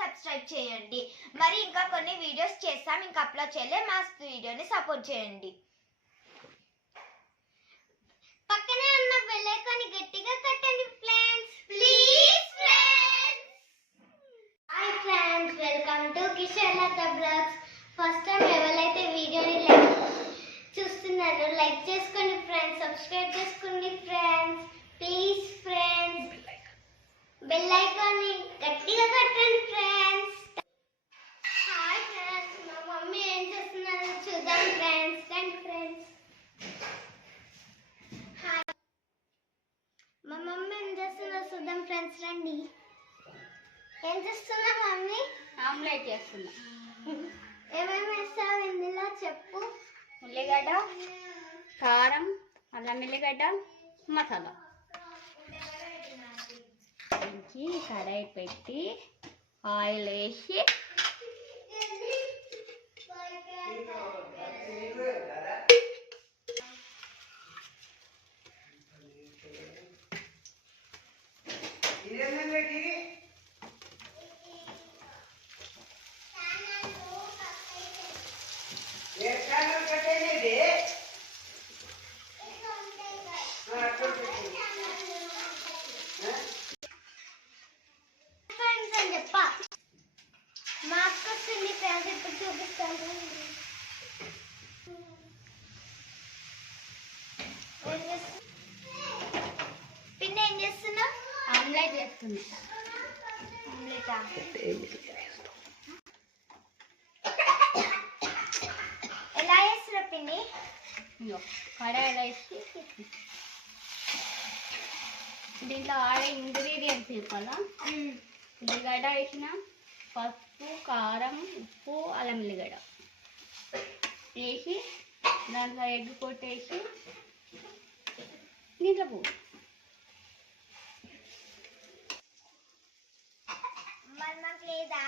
Subscribe చేయండి. మరి ఇంకా కొన్ని వీడియోస్ చేస్తాం ఇంకా అప్లోడ్ చేయలే మా వీడియోని సపోర్ట్ చేయండి. పక్కనే ఉన్న బెల్ గట్టిగా కట్టండి friends please friends hi friends welcome to Kishore Latha blogs first time ఎవరైతే వీడియోని లైక్ చూస్తున్నారో లైక్ చేసుకోండి ఫ్రెండ్స్ సబ్స్క్రైబ్ చేసుకోండి friends please friends bell icon గట్టిగా కట్టండి ఫ్రెండ్స్ హాయ్ ఫ్రెండ్స్ మా మమ్మీ ఏం చేస్తున్నారో చూద్దాం ఫ్రెండ్స్ రండి ఫ్రెండ్స్ హాయ్ మా మమ్మీ ఏం చూద్దాం ఫ్రెండ్స్ రండి. ఏం చేస్తున్నా మమ్మీ? ఆమ్లెట్ చేస్తున్నా. ఏమేమి వేస్తావు ఇందులో చెప్పు. ఉల్లిగడ్డ కారం అల్లం ఎల్లిగడ్డ మసాలా. కడాయి పెట్టి ఆయిల్ వేసి ఫ్రెండ్స్ అని చెప్ప మా అక్క వస్తుంది ఫ్రెండ్స్ ఇప్పుడు చూపిస్తాను ఏం చేస్తు- పిన్ని ఏం చేస్తున్నావు ఎలా వేస్తున్నా పిన్ని ఇదిగో కడాయిలో వేసి దీంట్లో ఆడే ఇంగ్రీడియంట్స్ చెప్పాలా ఉల్లిగడ్డ వేసిన పసుపు కారం ఉప్పు అల్లం ఉల్లిగడ్డ వేసి దాంట్లో ఎగ్ కొట్టేసి దీంట్లో పువ్వు లేదా